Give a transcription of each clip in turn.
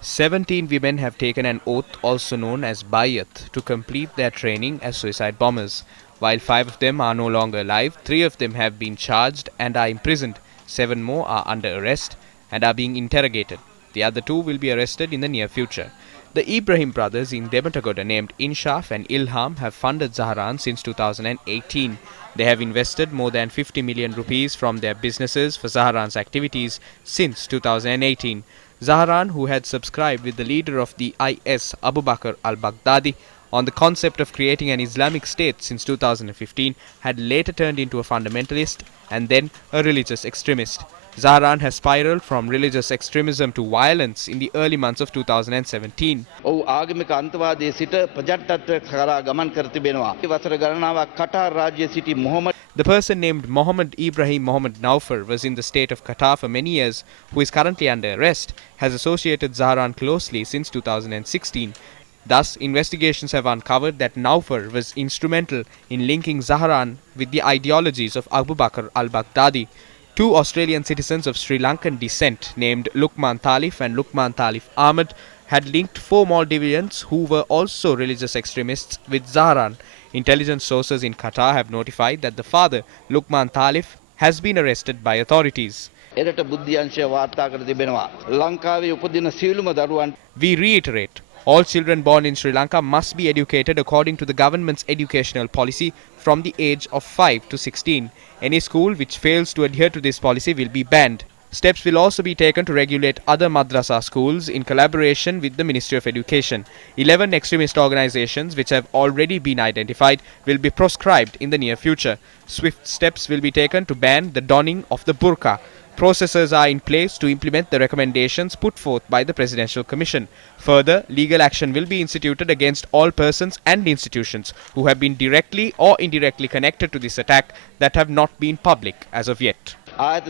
17 women have taken an oath, also known as Bayat, to complete their training as suicide bombers. While 5 of them are no longer alive, 3 of them have been charged and are imprisoned. 7 more are under arrest and are being interrogated. The other 2 will be arrested in the near future. The Ibrahim brothers in Dematagoda named Inshaf and Ilham have funded Zaharan since 2018. They have invested more than 50 million rupees from their businesses for Zaharan's activities since 2018. Zaharan, who had subscribed with the leader of the IS, Abu Bakr al-Baghdadi, on the concept of creating an Islamic state since 2015, had later turned into a fundamentalist and then a religious extremist. Zaharan has spiraled from religious extremism to violence in the early months of 2017. The person named Mohammed Ibrahim Mohammed Naufar was in the state of Qatar for many years, who is currently under arrest, has associated Zaharan closely since 2016. Thus, investigations have uncovered that Naufar was instrumental in linking Zaharan with the ideologies of Abu Bakr al-Baghdadi. 2 Australian citizens of Sri Lankan descent named Lukman Talif and Lukman Talif Ahmed had linked 4 Maldivians who were also religious extremists with Zaharan. Intelligence sources in Qatar have notified that the father, Lukman Talif, has been arrested by authorities. We reiterate, all children born in Sri Lanka must be educated according to the government's educational policy from the age of 5 to 16. Any school which fails to adhere to this policy will be banned. Steps will also be taken to regulate other madrasa schools in collaboration with the Ministry of Education. 11 extremist organizations which have already been identified will be proscribed in the near future. Swift steps will be taken to ban the donning of the burqa. Processes are in place to implement the recommendations put forth by the Presidential Commission. Further, legal action will be instituted against all persons and institutions who have been directly or indirectly connected to this attack that have not been public as of yet. It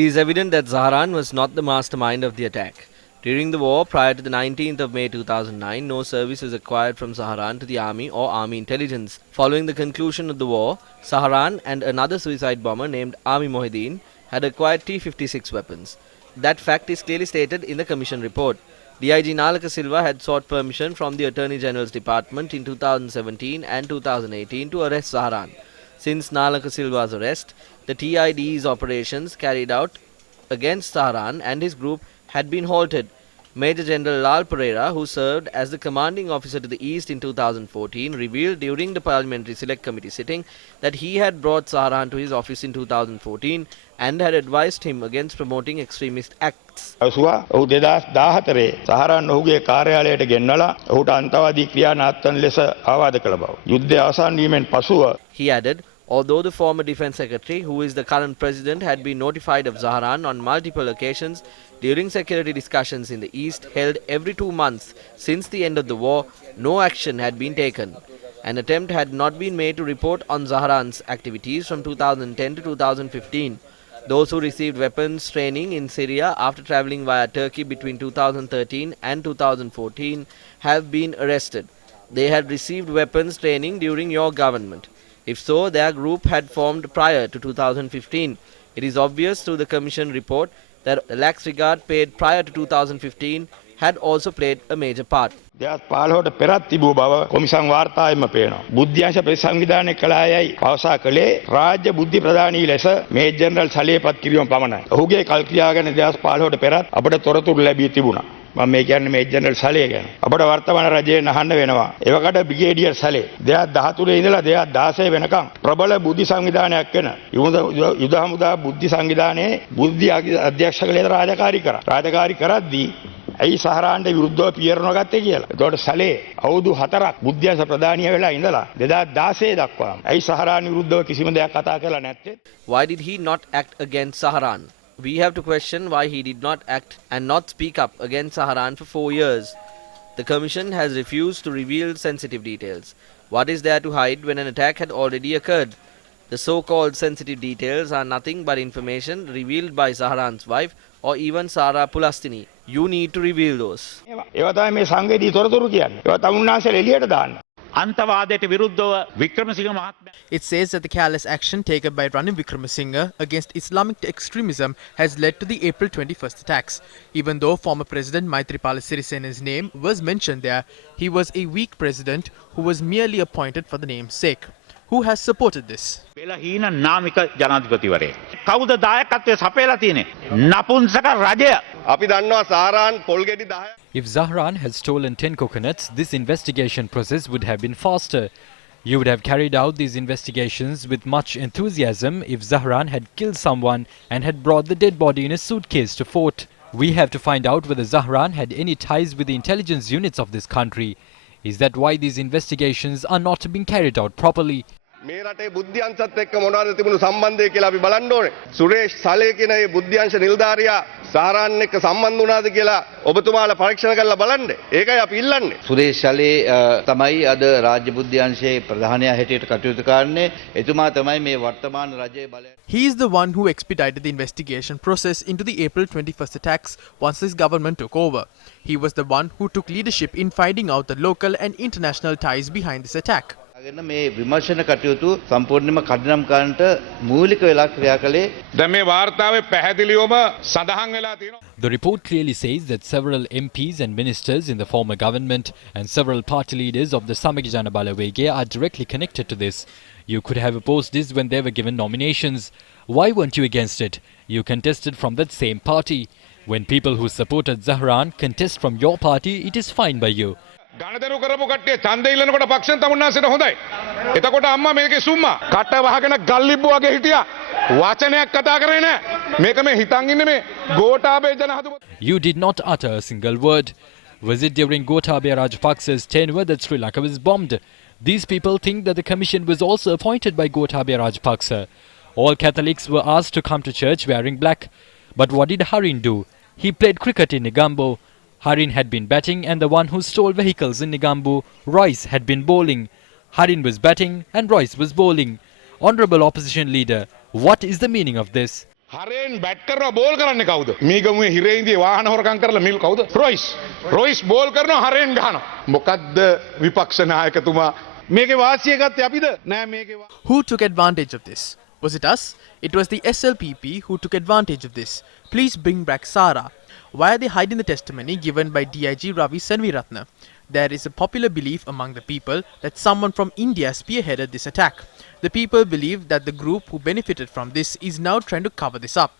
is evident that Zaharan was not the mastermind of the attack. During the war, prior to the 19th of May 2009, no service was acquired from Zaharan to the army or army intelligence. Following the conclusion of the war, Zaharan and another suicide bomber named Ami Mohideen had acquired T-56 weapons. That fact is clearly stated in the Commission report. DIG Nalaka Silva had sought permission from the Attorney General's Department in 2017 and 2018 to arrest Zaharan. Since Nalaka Silva's arrest, the TID's operations carried out against Zaharan and his group had been halted. Major General Lal Pereira, who served as the commanding officer to the East in 2014, revealed during the Parliamentary Select Committee sitting that he had brought Zaharan to his office in 2014 and had advised him against promoting extremist acts. He added, although the former Defence Secretary, who is the current President, had been notified of Zaharan on multiple occasions during security discussions in the East held every 2 months since the end of the war, no action had been taken. An attempt had not been made to report on Zaharan's activities from 2010 to 2015. Those who received weapons training in Syria after travelling via Turkey between 2013 and 2014 have been arrested. They had received weapons training during your government. If so, their group had formed prior to 2015. It is obvious through the Commission report that the lax regard paid prior to 2015 had also played a major part. මම මේ කියන්නේ මේ general සලේ ගැන. අපේ වර්තමාන රජයේ නහන්න වෙනවා. ඒවකට brigadier සලේ 2013 ඉඳලා 2016 වෙනකම් ප්‍රබල බුද්ධි සංවිධානයක් වෙන යුද හමුදා බුද්ධි සංවිධානයේ බුද්ධි අධ්‍යක්ෂකලේ රාජකාරී කරා. රාජකාරී කරද්දී ඇයි සහරාන්ට විරුද්ධව පියරන ගත්තේ කියලා. ඒතකොට සලේ අවුරුදු 4ක් බුද්ධියස ප්‍රධානිය වෙලා ඉඳලා 2016 දක්වාම ඇයි සහරාන් විරුද්ධව කිසිම දෙයක් කතා කරලා නැත්තේ? Why did he not act against Saharan? We have to question why he did not act and not speak up against Saharan for 4 years. The Commission has refused to reveal sensitive details. What is there to hide when an attack had already occurred? The so-called sensitive details are nothing but information revealed by Saharan's wife or even Sara Pulastini. You need to reveal those. ඒවා තමයි මේ සංවේදී තොරතුරු කියන්නේ. ඒවා තමුන්නාන්සලා එළියට දාන්න. අන්තවාදයට විරුද්ධව වික්‍රමසිංහ මහත්මයා It says that the careless action taken by Ranil Wickremesinghe against Islamic extremism has led to the April 21st attacks. Even though former President Maithripala Sirisena's name was mentioned there, he was a weak president who was merely appointed for the name's sake. Who has supported this? පෙළහීන නාමික ජනාධිපතිවරයෙක්. කවුද දායකත්වයේ සපයලා තියෙන්නේ? නපුංසක රජය. අපි දන්නවා Zahran පොල්ගෙඩි 10. If Zahran had stolen 10 coconuts, this investigation process would have been faster. You would have carried out these investigations with much enthusiasm if Zahran had killed someone and had brought the dead body in a suitcase to fort. We have to find out whether Zahran had any ties with the intelligence units of this country. Is that why these investigations are not being carried out properly? මේ රටේ බුද්ධ්‍යංශත් එක්ක මොනවද තිබුණු සම්බන්ධය කියලා අපි බලන්න ඕනේ. සුරේෂ් සලේ කියන මේ බුද්ධ්‍යංශ නිලධාරියා සාරාන් එක්ක සම්බන්ධ වුණාද කියලා ඔබතුමාලා පරීක්ෂණ කරලා බලන්න. ඒකයි අපි ඉල්ලන්නේ. සුරේෂ් ශලේ තමයි අද රාජ්‍ය බුද්ධ්‍යංශයේ ප්‍රධානයා හැටියට කටයුතු කරන්නේ. එතුමා තමයි මේ වර්තමාන රජයේ බලය. He is the one who expedited the investigation process into the April 21st attacks once his government took over. He was the one who took leadership in finding out the local and international ties behind this attack. මේ විමර්ශන කටයුතු සම්පූර්ණයෙන්ම කඩිනම් කරන්නට මූලික වෙලා ක්‍රියා කළේ. දැන් මේ වාර්තාවේ පැහැදිලිවම සඳහන් වෙලා තියෙනවා. The report clearly says that several MPs and ministers in the former government and several party leaders of the Samaki Jana Balawege are directly connected to this. You could have opposed this when they were given nominations. Why weren't you against it? You contested from that same party. When people who supported Zahran contest from your party, it is fine by you. ගණදෙනු කරපු කට්ටිය ඡන්දය ඉල්ලනකොට පක්ෂෙන් තමුන්නාසෙට හොඳයි. එතකොට අම්මා මේකේ සුම්මා කට වහගෙන ගල්ලිබ්බු වගේ හිටියා. වචනයක් කතා කරේ නැහැ. මේක මේ හිතන් ඉන්නේ මේ Gotabaya ජනහතු. You did not utter a single word. Was it during Gotabaya Rajapaksa's tenure that Sri Lanka was bombed? These people think that the commission was also appointed by Gotabaya Rajapaksa. All Catholics were asked to come to church wearing black. But what did Harin do? He played cricket in Negombo. Harin had been batting and the one who stole vehicles in Negombo, Royce, had been bowling. Harin was batting and Royce was bowling. Honourable opposition leader, what is the meaning of this? Haren bat කරනවා ball කරන්නේ කවුද? මීගමුවේ හිරේන්දියේ වාහන හොරකම් කරලා මිල් කවුද? Royce ball කරනවා හරෙන් ගහනවා. මොකද්ද විපක්ෂ නායකතුමා මේකේ වාසිය ගත්තේ අපිද? නෑ මේකේ Who took advantage of this? Was it us? It was the SLPP who took advantage of this. Please bring back Sara. Why are they hiding the testimony given by DIG Ravi Senviratne? There is a popular belief among the people that someone from India spearheaded this attack. The people believe that the group who benefited from this is now trying to cover this up.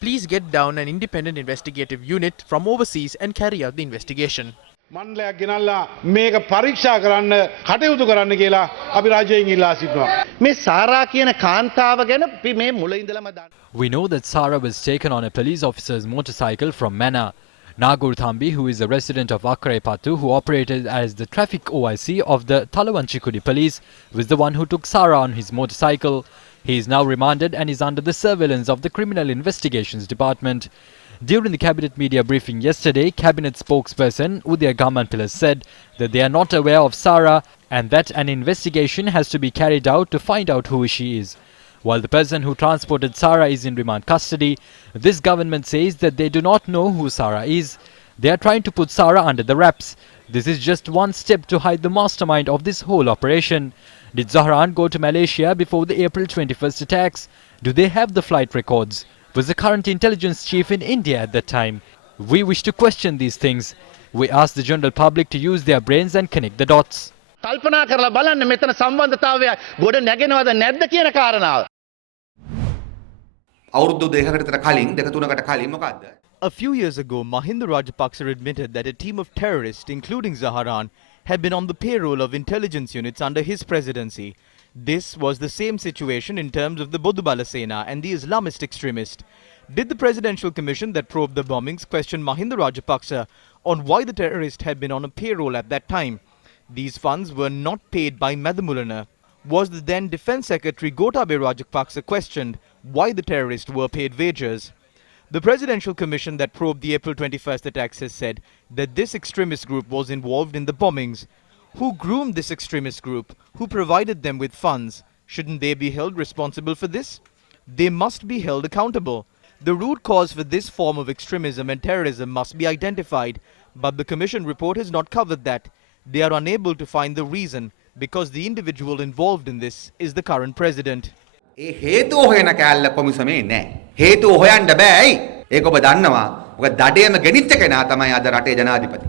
Please get down an independent investigative unit from overseas and carry out the investigation. මණ්ඩලයක් ගෙනල්ලා මේක පරීක්ෂා කරන්න කටයුතු කරන්න කියලා අපි රජයෙන් ඉල්ලා සිටිනවා. මේ සාරා කියන කාන්තාව ගැන අපි මේ මුල ඉඳලම දන්නවා. We know that Sara was taken on a police officer's motorcycle from Mana. Nagur Thambi, who is a resident of Akraipattu, who operated as the traffic OIC of the Talawanchikudi police, was the one who took Sara on his motorcycle. He is now remanded and is under the surveillance of the Criminal Investigations Department. During the cabinet media briefing yesterday, cabinet spokesperson Udaya Gamanpilla said that they are not aware of Sara and that an investigation has to be carried out to find out who she is. While the person who transported Sara is in remand custody, this government says that they do not know who Sara is. They are trying to put Sara under the wraps. This is just one step to hide the mastermind of this whole operation. Did Zahran go to Malaysia before the April 21st attacks? Do they have the flight records? Was the current intelligence chief in India at that time? We wish to question these things. We ask the general public to use their brains and connect the dots. කල්පනා කරලා බලන්න මෙතන සම්බන්ධතාවය ගොඩ නැගෙනවද නැද්ද කියන කාරණාව. අවුරුදු දෙකකට කලින් දෙක තුනකට කලින් මොකද්ද? A few years ago, Mahinda Rajapaksa admitted that a team of terrorists, including Zahran, had been on the payroll of intelligence units under his presidency. This was the same situation in terms of the Bodubala Sena and the Islamist extremist. Did the Presidential Commission that probed the bombings question Mahinda Rajapaksa on why the terrorist had been on a payroll at that time? These funds were not paid by Madhumulana. Was the then Defence Secretary Gotabaya Rajapaksa questioned why the terrorists were paid wages? The Presidential Commission that probed the April 21st attacks has said that this extremist group was involved in the bombings. Who groomed this extremist group? Who provided them with funds? Shouldn't they be held responsible for this? They must be held accountable. The root cause for this form of extremism and terrorism must be identified, but the Commission report has not covered that. They are unable to find the reason. because the individual involved in this is the current president. ඒ හේතුව හොයන කෑල්ල කොමිසමේ නෑ. හේතුව හොයන්න බෑ ඇයි? ඒක ඔබ දන්නවා. ඔබ දඩේම ගෙනිච්ච කෙනා තමයි අද රටේ ජනාධිපති.